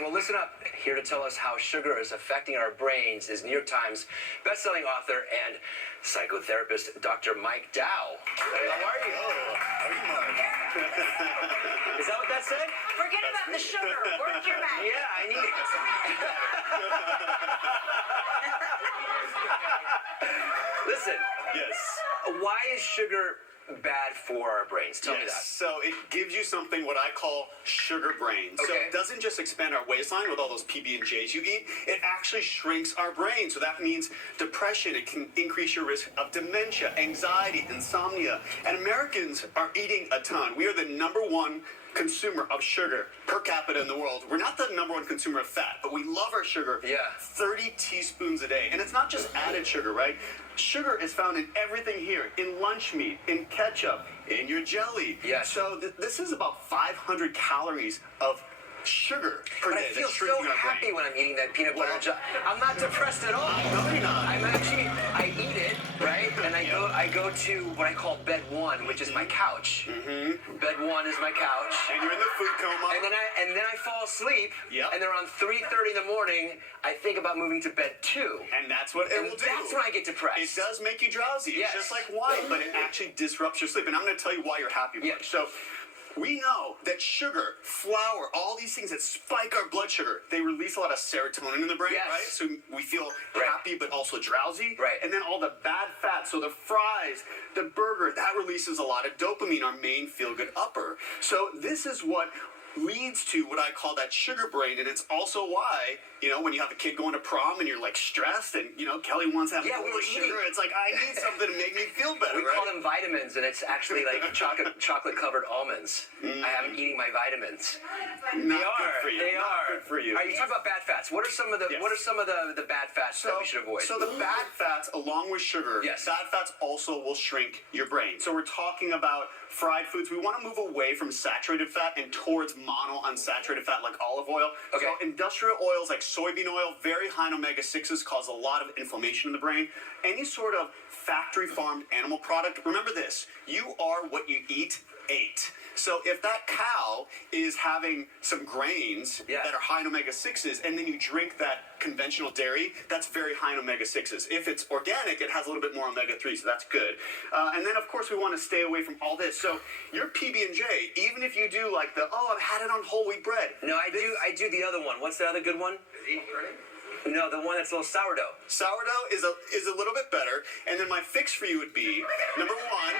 Well, listen up. Here to tell us how sugar is affecting our brains is New York Times bestselling author and psychotherapist Dr. Mike Dow. Hey, how are you? How are you, Mark? Is that what that said? Forget about the sugar. Work your magic. Yeah, I need it. Listen. Yes. Why is sugar bad for our brains? Tell me that. So it gives you something what I call sugar brain. So Okay. it doesn't just expand our waistline with all those PB&Js you eat. It actually shrinks our brain. So that means depression. It can increase your risk of dementia, anxiety, insomnia. And Americans are eating a ton. We are the #1 consumer of sugar per capita in the world. We're not the #1 consumer of fat, but we love our sugar. Yeah. 30 teaspoons a day. And it's not just added sugar, right? Sugar is found in everything here, in lunch meat, in ketchup, in your jelly. Yes. So this is about 500 calories of sugar per But I day. feel that's so shrinking our happy brain. when I'm eating that peanut butter Well, jelly. I'm not depressed at all. No, you're not. I'm actually, I eat it, right? And I go to what I call bed one, which is my couch. Mm-hmm. Bed one is my couch. And you're in the food coma. And then I fall asleep. Yep. And then around 3:30 in the morning, I think about moving to bed 2. And that's what it And will do. that's when I get depressed. It does make you drowsy. Yes. It's just like wine, but it actually disrupts your sleep. And I'm going to tell you why you're happy. Yes. So we know that sugar, flour, all these things that spike our blood sugar, they release a lot of serotonin in the brain, Yes. right? So we feel Right. happy but also drowsy. Right. And then all the bad fats, so the fries, the burger, that releases a lot of dopamine, our main feel-good upper. So this is what leads to what I call that sugar brain, and it's also why, when you have a kid going to prom and you're like stressed and, Kelly wants to have Yeah, more we were sugar, eating. it's like, I need something to make me feel better, We right? call them vitamins, and it's actually like chocolate covered almonds. I haven't eating my vitamins. Not They good are. for you. They Not are. good for you. Are you talking about bad fats? What are some of the Yes. What are some of the bad fats that we should avoid? So the bad fats, along with sugar, Yes. bad fats also will shrink your brain. So we're talking about fried foods. We want to move away from saturated fat and towards monounsaturated fat like olive oil. Okay. So industrial oils like soybean oil, very high in omega-6s, cause a lot of inflammation in the brain. Any sort of factory farmed animal product, remember this, you are what you eat. So if that cow is having some grains Yeah. that are high in omega-6s and then you drink that conventional dairy, that's very high in omega-6s. If it's organic, it has a little bit more omega-3, so that's good. And then, of course, we want to stay away from all this. So your PB&J, even if you do like I've had it on whole wheat bread. No, I do the other one. What's the other good one? No, the one that's a little sourdough. Sourdough is a little bit better. And then my fix for you would be, number one,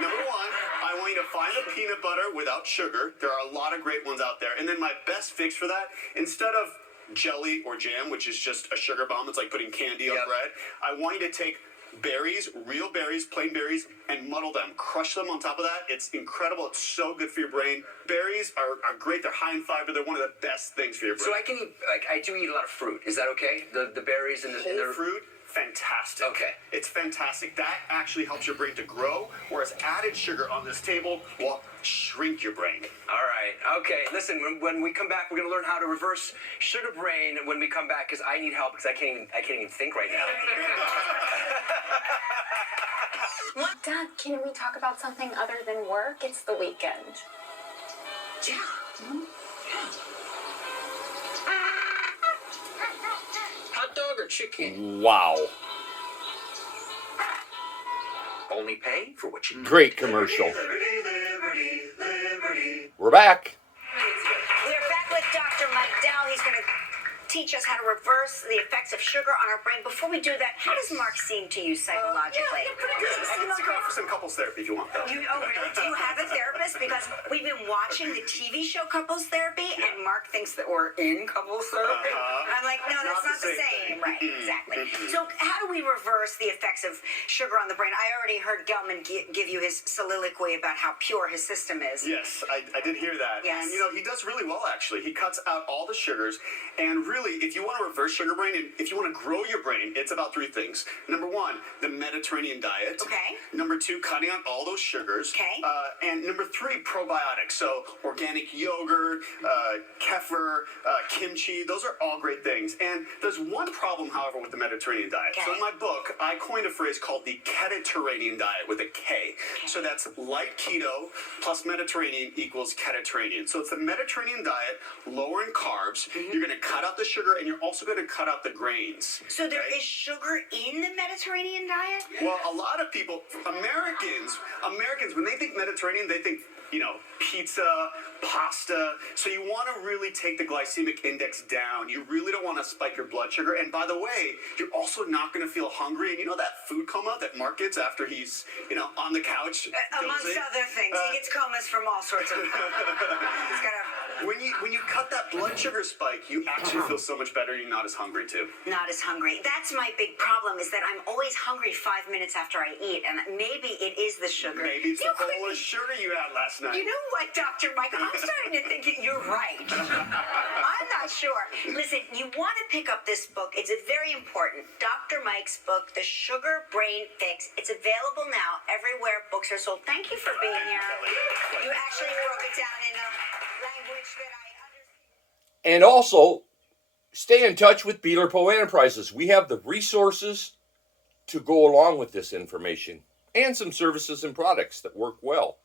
I want you to find a peanut butter without sugar. There are a lot of great ones out there. And then my best fix for that, instead of jelly or jam, which is just a sugar bomb, it's like putting candy on Yep. bread, I want you to take berries, real berries, plain berries, and muddle them. Crush them on top of that. It's incredible. It's so good for your brain. Berries are great. They're high in fiber. They're one of the best things for your brain. So I can eat. I do eat a lot of fruit. Is that okay? The berries and the Whole fruit, fantastic. Okay. It's fantastic. That actually helps your brain to grow, whereas added sugar on this table will shrink your brain. All right. Okay. Listen, when we come back, we're gonna learn how to reverse sugar brain when we come back because I need help because I can't even think right now. Dad, can we talk about something other than work? It's the weekend. Yeah. Hot dog or chicken? Wow. Only pay for what you need. Great commercial. We're back. We're back with Dr. Mike Dow. He's going to teach us how to reverse the effects of sugar on our brain. Before we do that, how does Mark seem to you psychologically? I can go for some couples therapy if you want, though. Oh, really? Do you have a therapist? Because we've been watching the TV show Couples Therapy, and Mark thinks that we're in couples therapy. I'm like, no, that's not the same. thing. Right, exactly. So how do we reverse the effects of sugar on the brain? I already heard Gelman give you his soliloquy about how pure his system is. Yes, I did hear that. Yes. And, he does really well, actually. He cuts out all the sugars, and really, really, if you want to reverse sugar brain and if you want to grow your brain, it's about three things. Number one, the Mediterranean diet. Okay. Number two, cutting out all those sugars. Okay. And number three, probiotics. So organic yogurt, kefir, kimchi, those are all great things. And there's one problem, however, with the Mediterranean diet. Okay. So in my book, I coined a phrase called the Mediterranean diet with a K. So that's light keto plus Mediterranean equals Mediterranean. So it's the Mediterranean diet, lower in carbs. You're going to cut out the sugar, and you're also going to cut out the grains. So there is sugar in the Mediterranean diet? Well, a lot of people, Americans, when they think Mediterranean, they think, pizza, pasta. So you want to really take the glycemic index down. You really don't want to spike your blood sugar. And by the way, you're also not going to feel hungry. And you know that food coma that Mark gets after he's, on the couch? Amongst dozing? other things. He gets comas from all sorts of... He's got a... When you cut that blood sugar spike, you actually feel so much better. You're not as hungry too. Not as hungry. That's my big problem, is that I'm always hungry 5 minutes after I eat, and maybe it is the sugar. Maybe it's the bowl of sugar you had last night. You know what, Dr. Mike? I'm starting to think that you're right. I'm not sure. Listen, you want to pick up this book. It's a very important. Dr. Mike's book, The Sugar Brain Fix. It's available now everywhere books are sold. Thank you for being here. You actually broke it down in a language that I understand. And also, stay in touch with Biehler-Poe Enterprises. We have the resources to go along with this information and some services and products that work well.